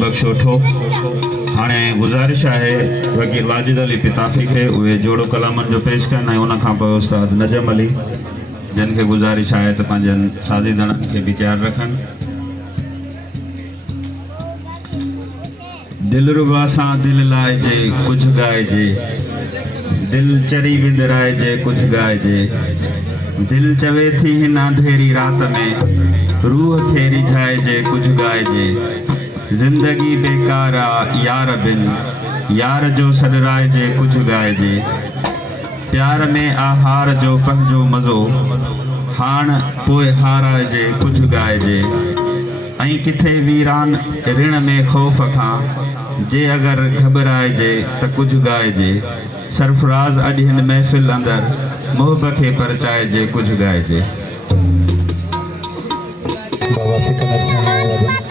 बख्श उठो हाणे गुज़ारिश है वकील वाजिद अली पिताफी के उहे जोड़ो कलामन जो पेश कन ऐं उन खां पोइ उस्ताद नजम अली जिन खे गुज़ारिश है तो पंहिंजनि साज़ीदड़नि खे भी तैयार रखन। दिलरुबा सां दिल लाइजे कुछ गाइजे, दिल चरी विंदराइजे कुछ गाइजे, दिल चवे थी हिन अंधेरी रात में रूह खे रिझाइजे कुछ गाइजे, जिंदगी बेकारा यार बिन यार जो सडराइजे कुछ गाइजे, प्यार में आहार जो पंहिंजो मज़ो हाण पोइ हाराइजे कुछ गाइजे, ऐं किथे वीरान ऋण में खौफ़ खां जे अगर घबराइजे त कुछ गाइजे, सरफराज अॼु हिन महफ़िल अंदर मोहब खे परचाइजे कुछ गाइजे। बाबा सिकंदर साहब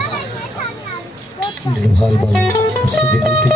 हाल बाल मुर्शिद लूटी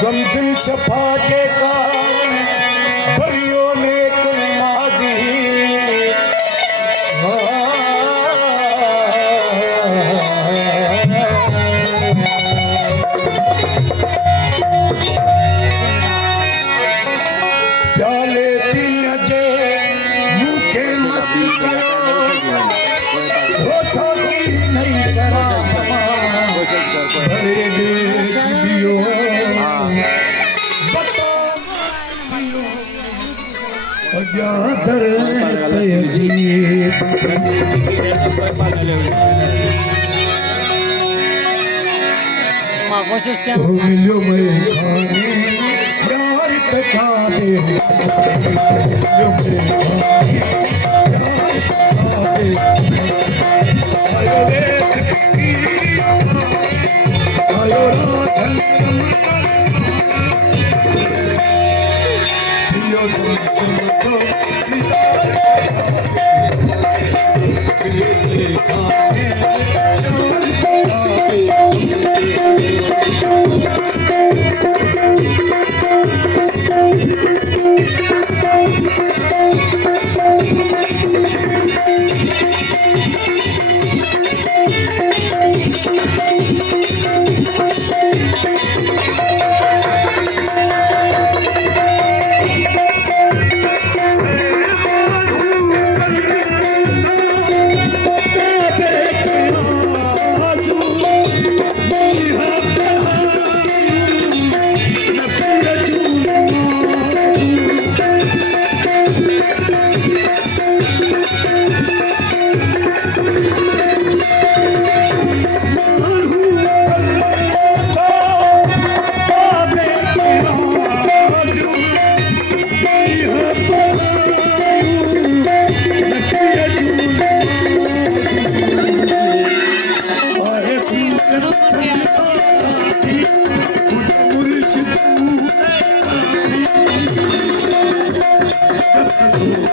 गमदिल शफा के कारण बरियो नेक नमाजी प्याले तिरिया जे मुखे मस्ती हो सकी नहीं शराब भरे देख बियो अज्ञातर कोशिश क्या मिलो मैं खाने यार तका दे मिलो मैं खाने यार तका दे आयो रे आयो राधन जियो तुमको दीदार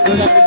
Thank you.